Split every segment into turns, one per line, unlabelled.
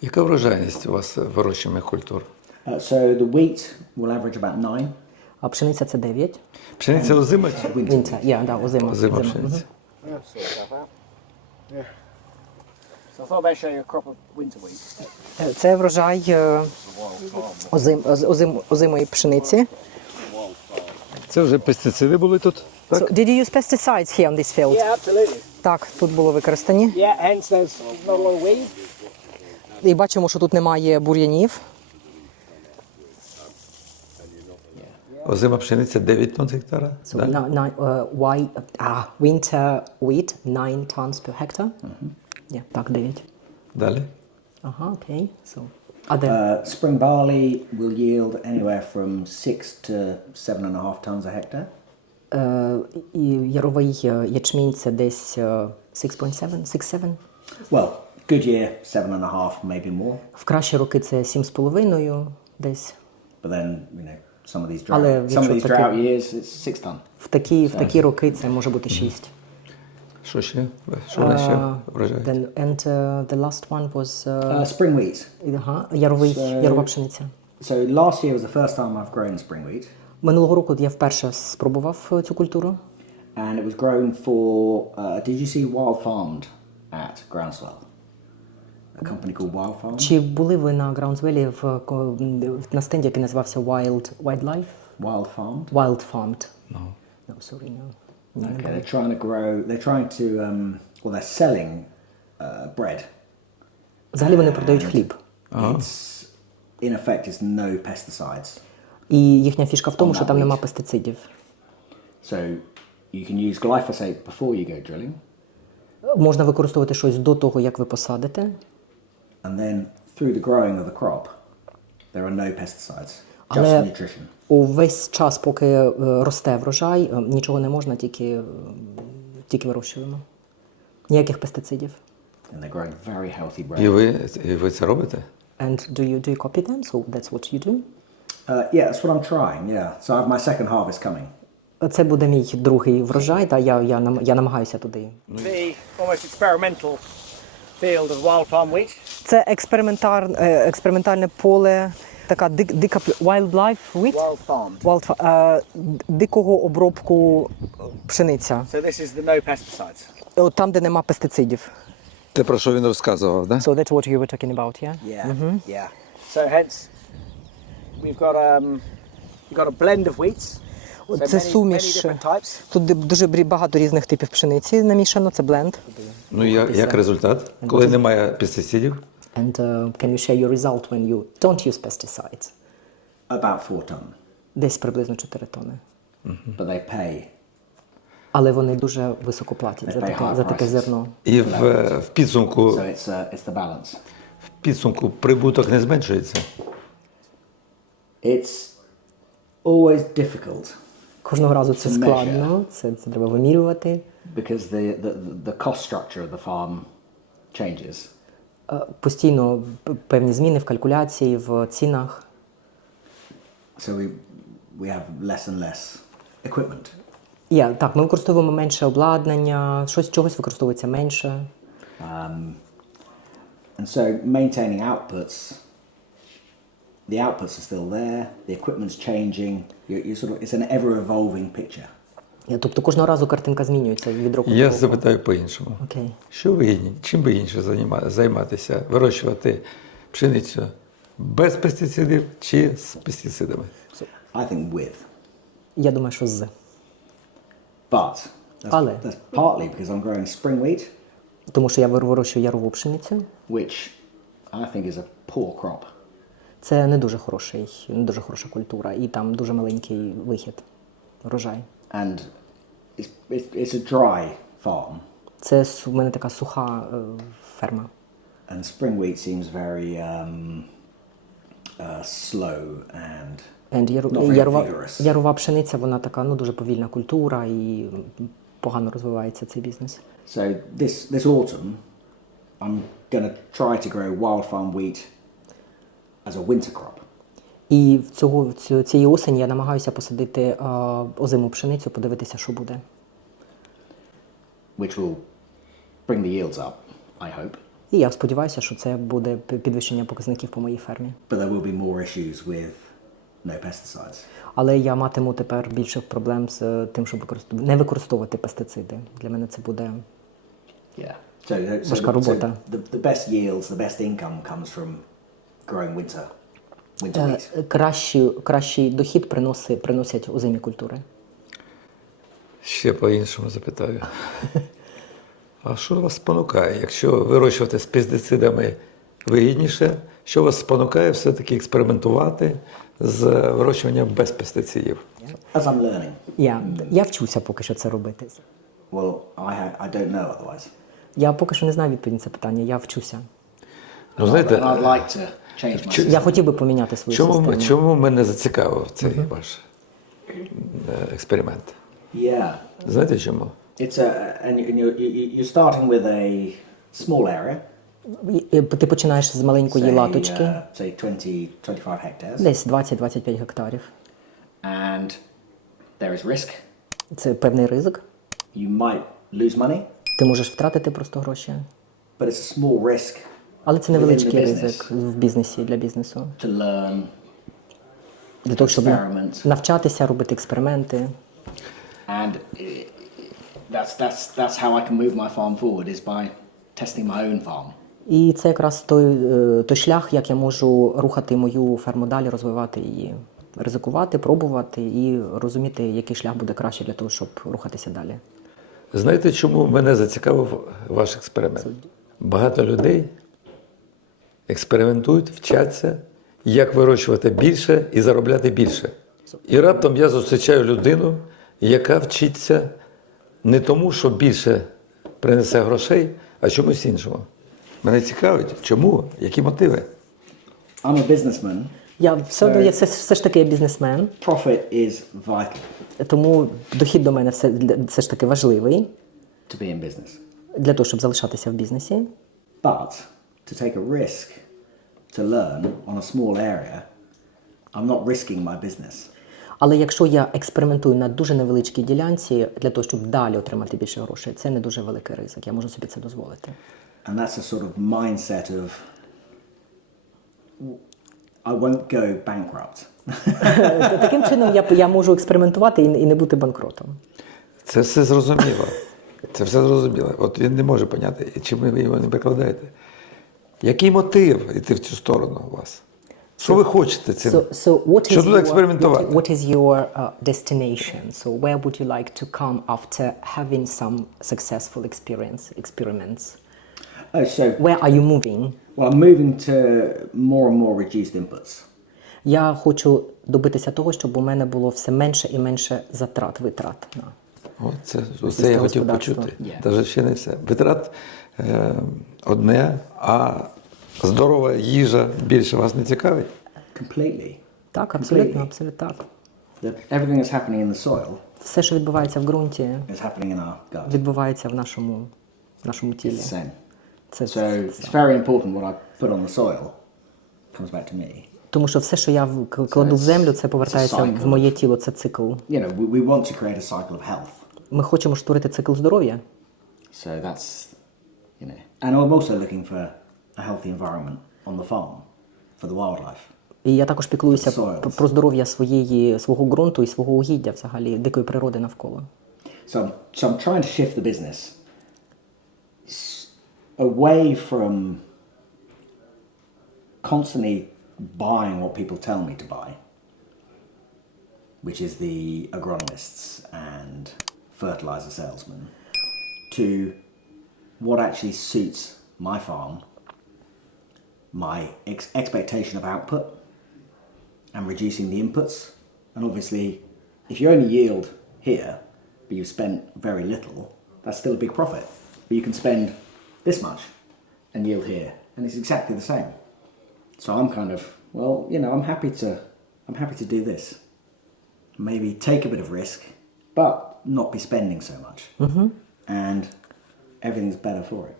Яка врожайність у вас вирощуємих культур?
Uh, so the wheat will average about nine.
А пшениця це 9.
Пшениця озима
Вінця, я, да, озима.
озима пшениця?
Yeah, sort stuff out. Yeah. So I thought about showing you a crop of winter wheat.
Е, Це врожай е, озим, оз- озим, озимої пшениці.
Це вже пестициди були тут? Так?
So, did you use pesticides here on this field?
Yeah, absolutely.
Так, тут було використані.
Yeah, hence there's not a lot of weed.
І бачимо, що тут немає бур'янів.
Озима пшениця 9 тонн з гектара?
So,
да?
ni- ni- uh, why, ah, winter wheat 9 tons per hectare. Yeah, так, 9.
Далі.
Ага, окей. So, а де?
Uh, spring barley will yield anywhere from six to seven and a half tons a hectare.
Е, і яровий е, ячмінь це десь е, 6.7, 6-7.
Well, good year, seven and a half, maybe more.
В кращі роки це 7,5 десь.
But then, you know, some of these
Але
drought, some of
якщо
these
таке-
drought years, it's six ton.
В такі, в такі роки це може бути 6.
Що ще? Що вони ще
Uh, then, and uh, the last one was uh,
Uh, spring wheat.
ага, яровий,
Це-
ярова пшениця.
So last year was the first time I've grown spring wheat,
Минулого року я вперше спробував е, цю культуру.
and it was grown for. Uh, did you see Wild Farmed at Groundswell? A company called Wild Farm.
Чи були ви на Граундзвелі в на стенді, який називався Wild Wildlife?
Wild Farmed.
Wild Farmed. No. No, sorry, no. Ні,
Okay,
було.
they're trying to grow. They're trying to. Um, well, they're selling uh, bread.
Взагалі вони продають хліб.
It's in effect, it's no pesticides.
І їхня фішка в тому, що там нема пестицидів.
So you can use glyphosate before you go drilling,
Можна використовувати щось до того, як ви посадите.
And then through the growing of the crop, there are no pesticides, just
Але
nutrition.
увесь час, поки е, росте врожай, е, нічого не можна, тільки, е, тільки вирощуємо. Ніяких пестицидів.
And they're growing very healthy bread.
І ви, і ви це робите?
And do you, do you copy them? So that's what you do?
Uh, yeah, that's what I'm trying. Yeah, so I have my second harvest coming.
Це буде мій другий врожай, та я, я, нам- я намагаюся туди.
The almost experimental
Це е, експериментальне поле, така дика wildlife wheat?
Wild farmed.
Wild, е, дикого обробку пшениця.
So this is the no pesticides.
Там, де нема пестицидів.
Те, про що він розказував, да?
So that's what you were talking about, yeah?
Yeah. mm -hmm. Yeah. So hence, we've got um, we've got a blend of wheats.
Це суміш. Тут дуже брі- багато різних типів пшениці намішано, це бленд.
Ну, як, як результат? Коли немає пестицидів?
And uh, can you share your result when you don't use pesticides?
About four ton,
Десь приблизно 4 тони.
but they pay.
Але вони дуже високо платять за таке, за таке зерно.
І в, в підсумку,
So it's uh, it's the balance.
в підсумку прибуток не зменшується.
It's always difficult
Кожного разу це складно, це, це треба вимірювати.
because the, the the cost structure of the farm changes.
Е, Постійно певні зміни в калькуляції, в цінах.
So we we have less and less equipment.
Я, так, ми використовуємо менше обладнання, щось чогось використовується менше.
Um, and so maintaining outputs, the outputs are still there, the equipment's changing. You, you sort of, it's an ever evolving picture.
Тобто кожного разу картинка змінюється від року
Я
до року.
запитаю по-іншому.
Окей.
Що вигідні? Чим вигідніше займа- займатися? Вирощувати пшеницю без пестицидів чи з пестицидами?
I think with.
Я думаю, що з.
But that's,
Ale.
that's partly because I'm growing spring wheat,
Тому що я вирощую ярову пшеницю.
which I think is a poor crop.
Це не дуже хороший, не дуже хороша культура, і там дуже маленький вихід, врожай.
And it's, it's, it's a dry farm.
Це в мене така суха е, ферма.
And spring wheat seems very um, uh, slow and
And яру-
Not very
ярова,
vigorous.
ярова пшениця, вона така ну, дуже повільна культура і погано розвивається цей бізнес.
So this this autumn, I'm going to try to grow wild farm wheat as a winter crop.
І в цього, в цю- цієї осені я намагаюся посадити е, озиму пшеницю, подивитися, що буде.
which will bring the yields up, I hope.
І я сподіваюся, що це буде підвищення показників по моїй фермі.
But there will be more issues with no pesticides.
Але я матиму тепер більше проблем з е, тим, щоб використов... не використовувати пестициди. Для мене це буде
Yeah. So, so,
Важка
the, so
робота.
the, the best yields, the best income comes from growing winter, winter
е,
wheat.
кращий, кращий дохід приноси, приносять озимі культури.
Ще по-іншому запитаю. А що вас спонукає? Якщо вирощувати з пестицидами вигідніше, що вас спонукає все-таки експериментувати з вирощуванням без пестицидів?
As I'm learning,
Я, я вчуся поки що це робити.
well, I, ha- I don't know otherwise.
Я поки що не знаю відповідь на це питання. Я вчуся.
Ну, знаєте,
I'd like to
Я хотів би поміняти свою
чому,
систему.
чому мене зацікавив цей ваш е, експеримент?
Yeah.
Знаєте чому?
It's a, and you're, you're starting with a small area,
Ти починаєш з маленької
say,
латочки,
uh, say 20, 25 hectares,
десь 20-25 гектарів.
and there is risk.
Це певний ризик.
You might lose money,
Ти можеш втратити просто гроші.
but it's a small risk
Але це невеличкий ризик в бізнесі для бізнесу.
to learn,
Для того, щоб навчатися, робити експерименти.
and that's that's that's how I can move my farm forward is by testing my own farm.
І це якраз той, е, той шлях, як я можу рухати мою ферму далі, розвивати її, ризикувати, пробувати і розуміти, який шлях буде краще для того, щоб рухатися далі.
Знаєте, чому мене зацікавив ваш експеримент? Багато людей експериментують, вчаться, як вирощувати більше і заробляти більше. І раптом я зустрічаю людину, яка вчиться не тому, що більше принесе грошей, а чомусь іншому. Мене цікавить, чому, які мотиви.
I'm a businessman.
Я все одно я все, все ж таки бізнесмен,
Profit is vital
тому дохід до мене все, все ж таки важливий
to be in business,
для того, щоб залишатися в бізнесі.
but to take a risk to learn on a small area, I'm not risking my business.
Але якщо я експериментую на дуже невеличкій ділянці для того, щоб далі отримати більше грошей, це не дуже великий ризик. Я можу собі це дозволити.
And that's a sort of mindset of I won't go bankrupt.
Таким чином я, я можу експериментувати і, і не бути банкротом.
Це все зрозуміло. Це все зрозуміло. От він не може поняти, чим ви його не прикладаєте. Який мотив йти в цю сторону у вас? Що ви хочете цим?
So, so what is
Що тут
your,
експериментувати?
What, what is your uh, destination? So where would you like to come after having some successful experience experiments?
Oh, so
Where are you moving?
well, I'm moving to more and more reduced inputs.
Я хочу добитися того, щоб у мене було все менше і менше затрат, витрат. на
От це, це я хотів почути. Навіть ще не все. Витрат е, одне, а здорова їжа більше вас не цікавить.
Completely.
Так, абсолютно, абсолютно так.
Everything that's happening in the soil
Все, що відбувається в ґрунті,
is happening in our gut.
відбувається в нашому, в нашому тілі.
It's the same.
Це,
So it's very important what I put on the soil comes back to me.
Тому що все, що я кладу в землю, це повертається в моє тіло. Це цикл.
You know, we, we want to create a cycle of health.
Ми хочемо створити цикл здоров'я.
So that's, you know, and I'm also looking for a healthy environment on the farm for the wildlife.
І я також піклуюся
Soils.
п- про здоров'я своєї свого ґрунту і свого угіддя, взагалі дикої природи навколо.
So, I'm- so I'm trying to shift the business s- away from constantly buying what people tell me to buy, which is the agronomists and fertilizer salesmen, to what actually suits my farm, my ex- expectation of output, and reducing the inputs. And obviously, if you only yield here, but you've spent very little, that's still a big profit. But you can spend this much and yield here, and it's exactly the same. So I'm kind of, well, you know, I'm happy to, I'm happy to do this. Maybe take a bit of risk, but not be spending so much, mm-hmm. and everything's better for it.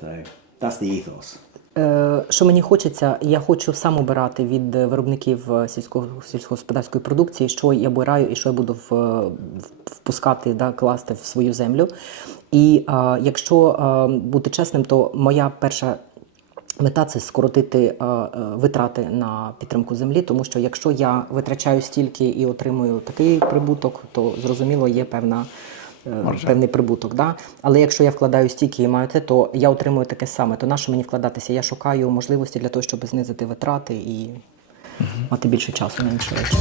So that's the ethos.
Е, Що мені хочеться, я хочу сам обирати від е, виробників е, сільського сільськогосподарської продукції, що я обираю і що я буду в- впускати, да, класти в свою землю. І е, якщо е, бути чесним, то моя перша мета це скоротити е, е, витрати на підтримку землі, тому що якщо я витрачаю стільки і отримую такий прибуток, то зрозуміло є певна. Е, Певний прибуток, да? але якщо я вкладаю стільки і маю це, то я отримую таке саме. То на що мені вкладатися? Я шукаю можливості для того, щоб знизити витрати і мати більше часу на інші речі.